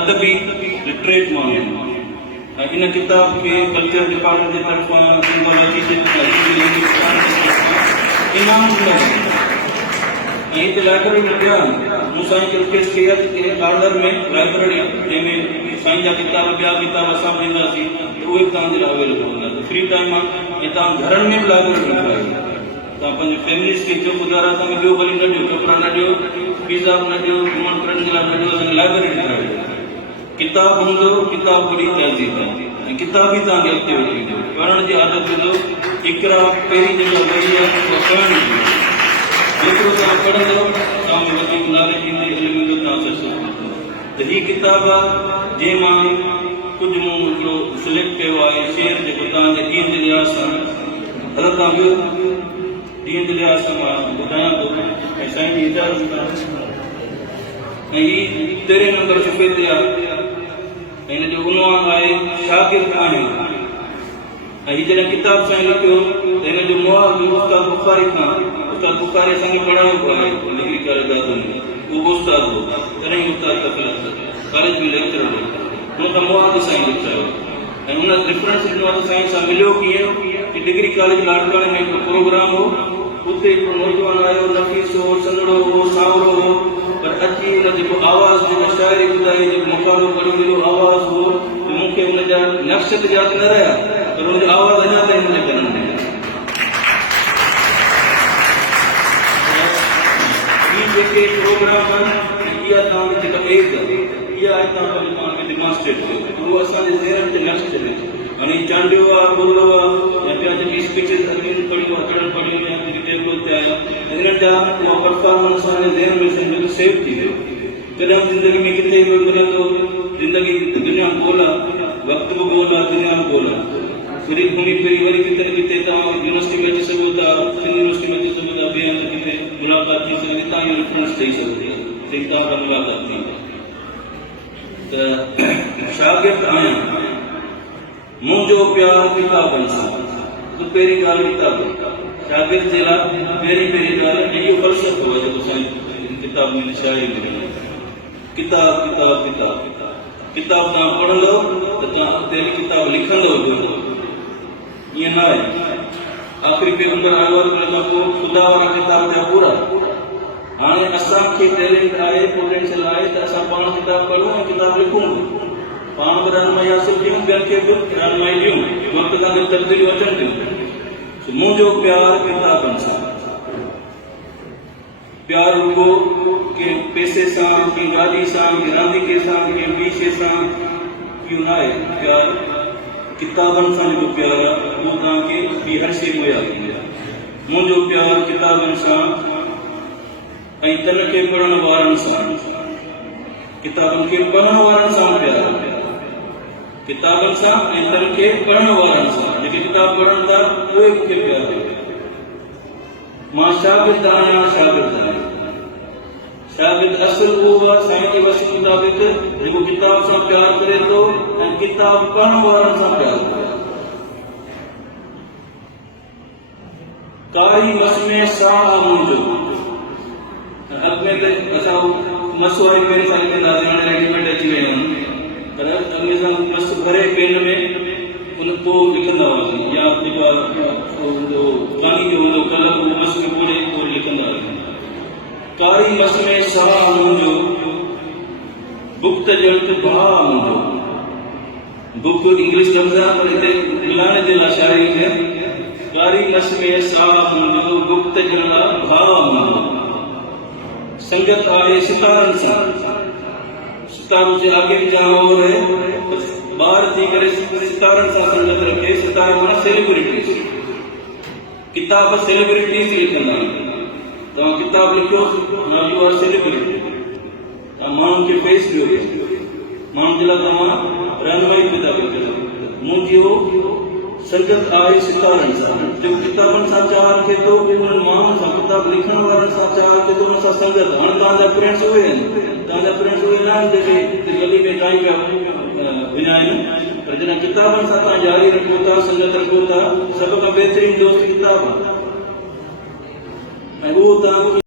अदबी लिटरेट माण्हू इन किताब के कल्चर डिपार्टमेंट की तरफां सिंबोलॉजी के इनाम मिले लाइब्रेरी में गया मूंसां रिक्वेस्ट किया कि ऑर्डर में लाइब्रेरी जंहिंमें साईं जा किताब ॿिया किताब असां ॾींदासीं उहे तव्हांजे लाइ अवेलेबल हूंदा फ्री टाइम आहे तव्हां घरनि में बि लाइब्रेरी ठाही तव्हां पंहिंजे फैमिलीज़ खे चओ ॿुधारा तव्हांखे ॿियो भली न ॾियो कपिड़ा न ॾियो पिज़्ज़ा बि न ॾियो घुमण फिरण जे लाइ न ॾियो असांखे लाइब्रेरी ठाही किताब हूंदो किताब पढ़ी तहज़ीब ऐं किताब ई तव्हांखे अॻिते वठी वेंदो पढ़ण जी आदत विझो इकरा पहिरीं जेका वई आहे उहा पढ़ण जी जेतिरो तव्हां पढ़ंदो तव्हांखे वधीक नॉलेज ईंदी इल्मु ईंदो तव्हां सचो त हीअ किताब आहे जंहिं मां कुझु मूं हिकिड़ो सिलेक्ट कयो आहे शेर जेको तव्हांजे दीन जे लिहाज़ सां हल तव्हां वियो दीन जे लिहाज़ सां मां ॿुधायां थो ऐं साईं जी इजाज़त ऐं हीअ 13 नंबर सुफ़े ते आहे इन जो उनवान आहे शागिर्द आहिनि ऐं हीअ जॾहिं किताब सां लिखियो त हिन जो मुआवज़ो उस्ताद बुखारी खां उस्ताद बुखारी असांखे पढ़ायो पियो आहे डिग्री कॉलेज दादन में उहो उस्ताद हो तॾहिं उस्ताद तकलीफ़ कॉलेज में लेक्चर हो हुन खां मुआवज़ो साईं लिखायो ऐं हुन डिफरेंस ॾिनो आहे साईं सां मिलियो कीअं कि डिग्री कॉलेज लाड़काणे में हिकिड़ो प्रोग्राम हो उते हिकिड़ो नौजवान आयो नफ़ीस हो सनड़ो हो सावरो हो पर अची हुन जेको आवाज़ जेका शाइरी ॿुधाई जेको मुखालो पढ़ी मिलियो आवाज़ हो त मूंखे हुनजा नक्श त यादि न रहिया पर हुनजी आवाज़ अञा ताईं मुंहिंजे कन में हीअ जेके प्रोग्राम आहिनि इहा तव्हांजी जेका एज आहे इहा आहे तव्हांखे डिमॉन्स्ट्रेट कयो उहो असांजे ज़हन ते नक्श छॾे हाणे चांडियो आहे बोलो आहे या ॿिया जेकी स्पीचिस अॻियूं पढ़ियूं अचणु पढ़ियूं या जेकी टेबल ते आया हिननि जा उहा परफॉर्मेंस असांजे ज़हन में सम्झो सेव थी वियो कॾहिं ज़िंदगी में किथे बि मिलंदो ज़िंदगी दुनिया गोल आहे वक़्तु बि गोल आहे दुनिया बि गोल आहे फिरी घुमी फिरी वरी किथे न किथे तव्हां यूनिवर्सिटी में अची सघो था सिंध यूनिवर्सिटी में अची सघो था ॿिए हंधि किथे मुलाक़ात थी सघे तव्हां इहो रेफरेंस ॾेई सघो था जेकी तव्हां सां मुलाक़ात थी त शागिर्द आहियां मुंहिंजो प्यार किताबनि सां त पहिरीं ॻाल्हि किताब शागिर्द जे लाइ पहिरीं ॻाल्हि इहो फ़लसफ़ो आहे जेको साईं किताब में शाइरी मिलंदी किताब किताब किताब किताब तव्हां पढ़ंदो त तव्हां अॻिते हली किताब लिखंदो ईअं न आहे आख़िरी पैगंबर आयो आहे उन खां पोइ ख़ुदा वारा किताब थिया पूरा हाणे असांखे टैलेंट आहे पोटेंशियल आहे त असां पाण किताब पढ़ूं ऐं किताब लिखूं पाण बि रहनुमाई हासिल कयूं ॿियनि खे बि रहनुमाई ॾियूं वक़्त खां गॾु तब्दीलियूं अचनि थियूं मुंहिंजो प्यार किताबनि सां प्यार रुगो के पैसे सां के गाॾी सां के रांदीके सां के ॿी शइ सां इहो न आहे प्यार किताबनि सां जेको प्यार आहे उहो तव्हांखे ॿी हर शइ मुहैया थींदी आहे मुंहिंजो प्यार किताबनि सां ऐं तन खे पढ़ण वारनि सां किताबनि खे पढ़ण वारनि सां प्यार किताबनि सां ऐं तन खे पढ़ण वारनि सां जेके किताब पढ़नि था उहे मूंखे प्यार मां शागिर्द आहियां शागिर्द असुल उहो आहे साईं जे वस मुताबिक़ जेको किताब सां प्यार करे थो ऐं किताब पढ़ण वारनि सां प्यार करे कारी मस में साह मुंहिंजो अॻ में त असां मस वारी पेन सां लिखंदा हुआसीं हाणे रेडीमेड अची विया आहिनि पर अॻे सां मस भरे पेन में उन पोइ लिखंदा हुआसीं या जेका पानी जो हूंदो कलर उहो मस में पोइ लिखंदा हुआसीं कारी मस में साह मुंहिंजो बुक जल्द भाउ मुंहिंजो बुक इंग्लिश लफ़्ज़ आहे पर हिते मिलाइण जे लाइ शाइरी है कारी मस में साह मुंहिंजो बुक जल्द भाउ मुंहिंजो संगत आहे सितारनि सां सितारों से आगे भी जहाँ और है बाहर थी करे सितारनि सां संगत रखे सितारा माना सेलिब्रिटीज़ किताब सेलिब्रिटीज़ लिखंदा आहिनि तव्हां किताब लिखियो नाउ यू आर सेलिब्रिटी तव्हां माण्हुनि खे फेस ॾियो माण्हुनि जे लाइ तव्हां रहनुमाई पैदा कयो मुंहिंजो संगत आहे सितारनि सां जेको किताबनि सां चाह रखे थो उन्हनि माण्हुनि सां किताब लिखण वारनि सां चाह रखे थो हुन सां संगत हाणे तव्हांजा फ्रेंड्स उहे आहिनि तव्हांजा फ्रेंड्स उहे न आहिनि जेके गली में काई पिया विञाइनि पर जॾहिं किताबनि सां तव्हां जारी रखो था संगत रखो था सभ खां बहितरीनु दोस्त किताब आहे ऐं उहो तव्हां